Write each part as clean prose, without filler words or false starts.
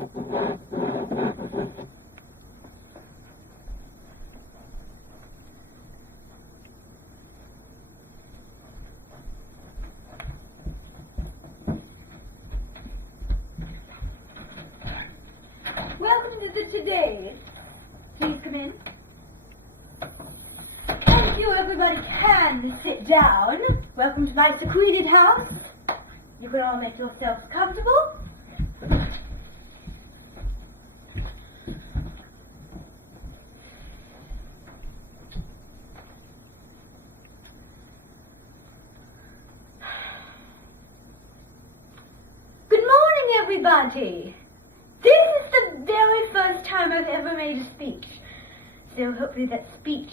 Welcome to the Today. Please come in. Thank you, everybody can sit down. Welcome to my secluded house. You can all make yourselves comfortable. Good morning, everybody. This is the very first time I've ever made a speech, so hopefully that speech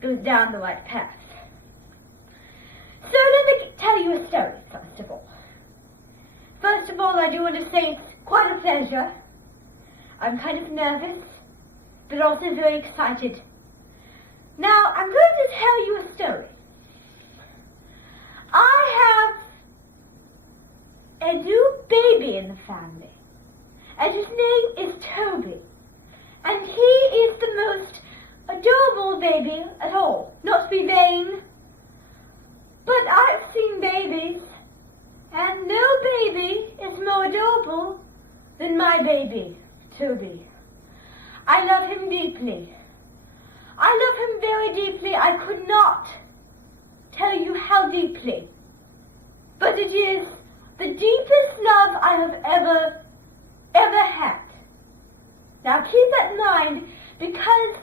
goes down the right path. So let me tell you a story, first of all. First of all, I do want to say it's quite a pleasure. I'm kind of nervous, but also very excited. Now, I'm going to tell you a story. I have a new baby in the family, and his name is Toby. And he is the most adorable baby at all. Not to be vain, but I've seen babies, and no baby is more adorable than my baby, Toby. I love him deeply. I love him very deeply. I could not tell you how deeply. But it is the deepest love I have ever had. Now keep that in mind, because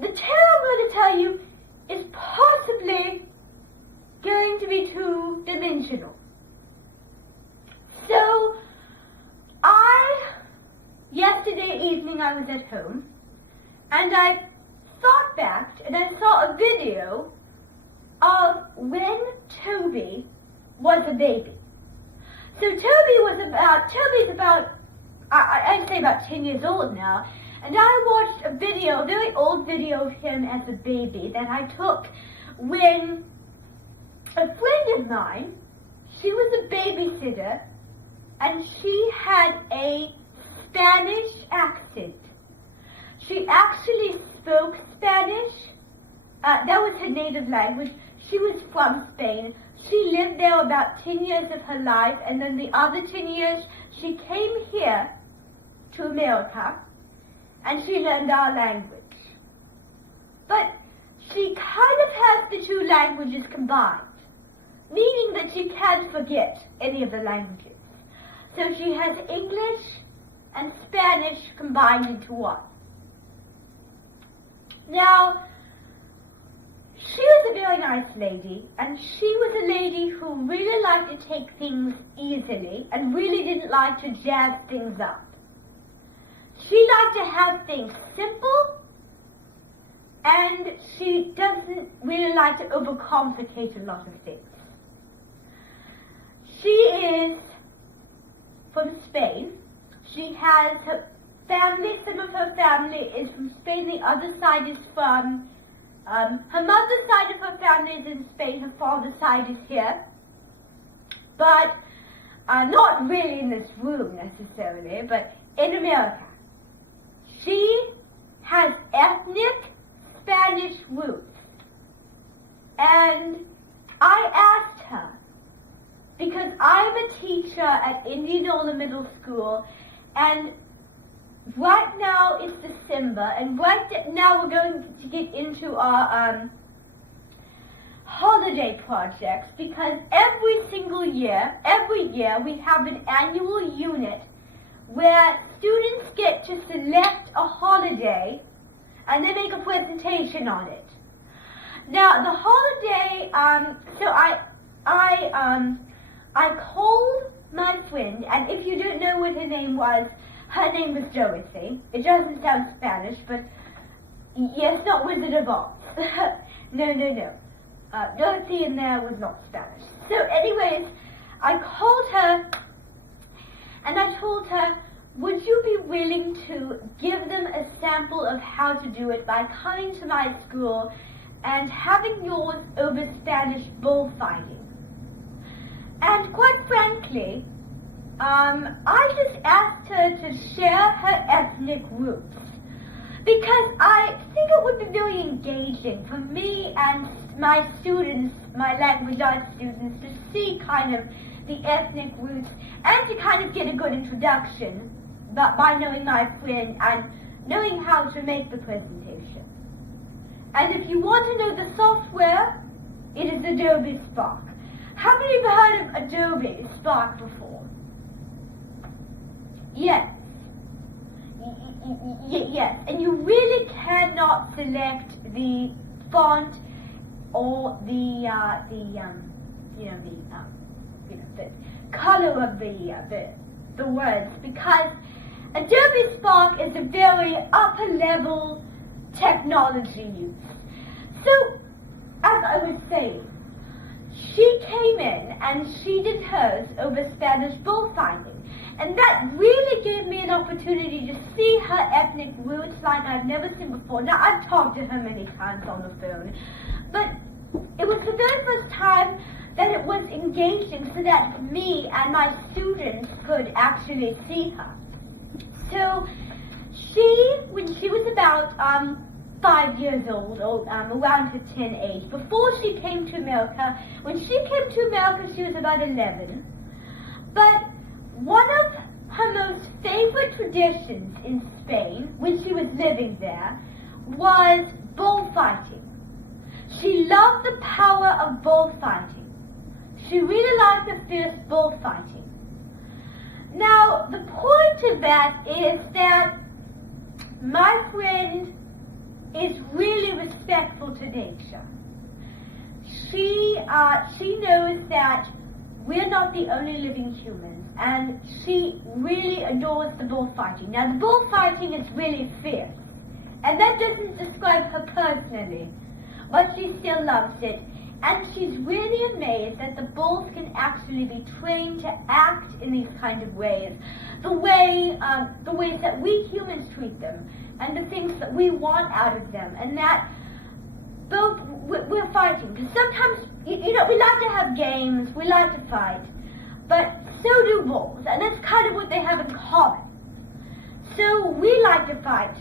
the tale I'm going to tell you is possibly going to be two-dimensional. So, yesterday evening I was at home, and I thought back, and I saw a video of when Toby was a baby. So Toby's about, I'd say about 10 years old now, and I watched a video, a very old video of him as a baby that I took when a friend of mine, she was a babysitter, and she had a Spanish accent. She actually spoke Spanish. That was her native language. She was from Spain. She lived there about 10 years of her life, and then the other 10 years she came here to America, and she learned our language. But she kind of has the two languages combined, meaning that she can't forget any of the languages. So she has English and Spanish combined into one. Now, she was a very nice lady, and she was a lady who really liked to take things easily and really didn't like to jazz things up. She liked to have things simple, and she doesn't really like to overcomplicate a lot of things. She is from Spain. She has her family, some of her family is from Spain, the other side is from, her mother's side of her family is in Spain, her father's side is here. But, not really in this room necessarily, but in America. She has ethnic Spanish roots. And I asked her, because I'm a teacher at Indianola Middle School, and right now it's December, and right now we're going to get into our holiday projects, because every year we have an annual unit where students get to select a holiday and they make a presentation on it. Now the holiday, so I called my friend, and if you don't know what her name was Dorothy. It doesn't sound Spanish, but yes, not Wizard of Oz. No. Dorothy in there was not Spanish. So anyways, I called her, and I told her, would you be willing to give them a sample of how to do it by coming to my school and having yours over Spanish bullfighting? And quite frankly, I just asked her to share her ethnic roots because I think it would be very engaging for me and my students, my language arts students, to see kind of the ethnic roots and to kind of get a good introduction by knowing my friend and knowing how to make the presentation. And if you want to know the software, it is Adobe Spark. How many of you have heard of Adobe Spark before? Yes. Yes, and you really cannot select the font or the color of the words, because Adobe Spark is a very upper level technology use. So, as I was saying, she came in and she did hers over Spanish bullfighting. And that really gave me an opportunity to see her ethnic roots like I've never seen before. Now, I've talked to her many times on the phone, but it was the very first time that it was engaging so that me and my students could actually see her. So, when she was about 5 years old, or around her 10 age, before she came to America, when she came to America, she was about 11. But one of her most favorite traditions in Spain, when she was living there, was bullfighting. She loved the power of bullfighting. She really liked the fierce bullfighting. Now, the point of that is that my friend is really respectful to nature. She knows that we're not the only living humans, and she really adores the bullfighting. Now, the bullfighting is really fierce, and that doesn't describe her personally, but she still loves it, and she's really amazed that the bulls can actually be trained to act in these kind of ways, the ways that we humans treat them, and the things that we want out of them, and that both we're fighting. Because sometimes, we like to have games, we like to fight, but so do bulls, and that's kind of what they have in common. So we like to fight,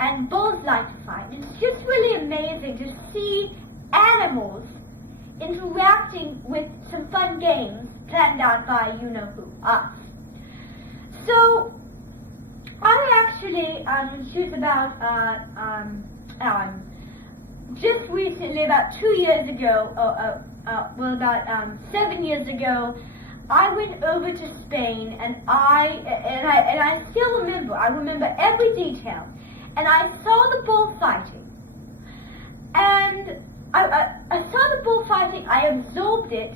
and bulls like to fight. It's just really amazing to see animals interacting with some fun games planned out by you-know-who, us. So, I actually, she was about, just recently, about 2 years ago, about 7 years ago, I went over to Spain, and I still remember. I remember every detail, and I saw the bullfighting, and I saw the bullfighting. I absorbed it,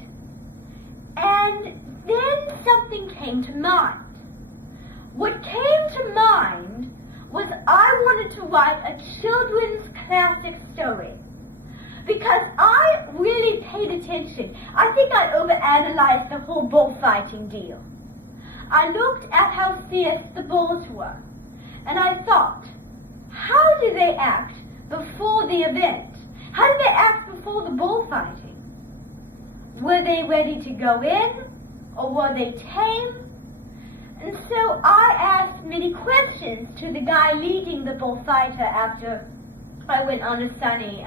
and then something came to mind. What came to mind was I wanted to write a children's classic story, because I really paid attention. I think I overanalyzed the whole bullfighting deal. I looked at how fierce the bulls were, and I thought, how do they act before the event? How did they act before the bullfighting? Were they ready to go in, or were they tame? And so I asked many questions to the guy leading the bullfighter after I went on a sunny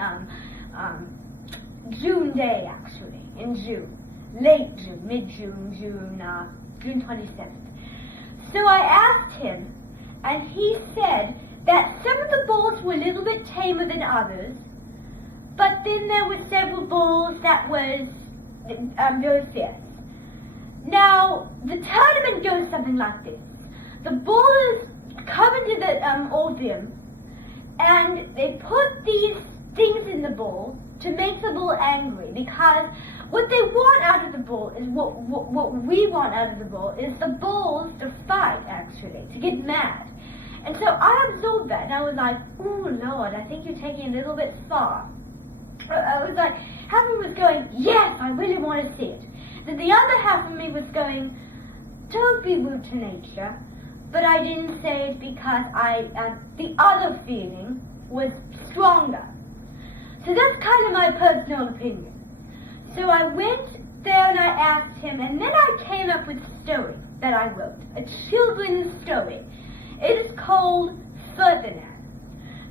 June day, actually, in June. Late June, mid-June, June 27th. So I asked him, and he said that some of the bulls were a little bit tamer than others, but then there were several bulls that was very fierce. Now, the tournament goes something like this. The bull is covered to the orpheum, and they put these things in the bull to make the bull angry, because what they want out of the bull is what we want out of the bull is the bulls to fight, actually, to get mad. And so I absorbed that, and I was like, ooh, Lord, I think you're taking it a little bit far. I was like, half of me was going, yes, I really want to see it. Then the other half of me was going, don't be rude to nature. But I didn't say it because the other feeling was stronger. So that's kind of my personal opinion. So I went there and I asked him, and then I came up with a story. that I wrote, a children's story. It is called Ferdinand,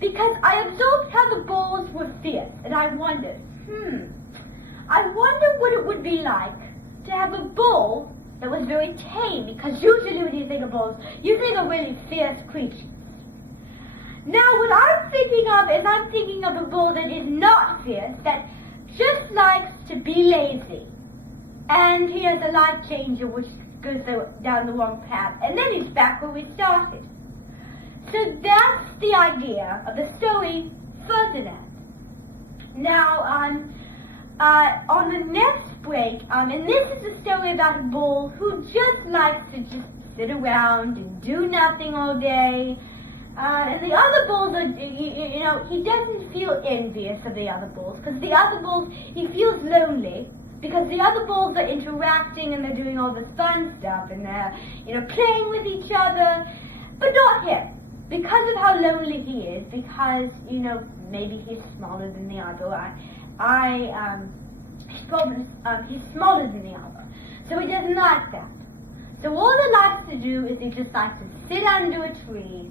because I observed how the bulls were fierce, and I wondered, I wonder what it would be like to have a bull that was very tame, because usually when you think of bulls, you think of really fierce creatures. Now what I'm thinking of is I'm thinking of a bull that is not fierce, that just likes to be lazy. And he has a life changer which goes down the wrong path, and then he's back where we started. So that's the idea of the story Ferdinand. Now, on the next break, and this is a story about a bull who just likes to just sit around and do nothing all day. And the other bulls are, he doesn't feel envious of the other bulls, because the other bulls, he feels lonely, because the other bulls are interacting and they're doing all this fun stuff, and they're, playing with each other, but not him, because of how lonely he is, because, maybe he's smaller than the other. He's smaller than the other, so he doesn't like that. So all he likes to do is he just likes to sit under a tree,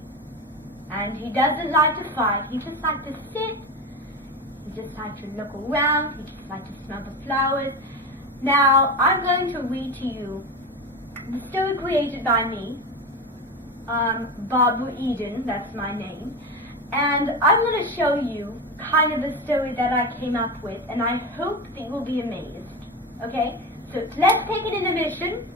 and he doesn't like to fight. He just likes to sit. He just likes to look around. He just likes to smell the flowers. Now, I'm going to read to you the story created by me, Barbara Eden, that's my name. And I'm going to show you kind of a story that I came up with, and I hope that you'll be amazed. Okay? So let's take an intermission.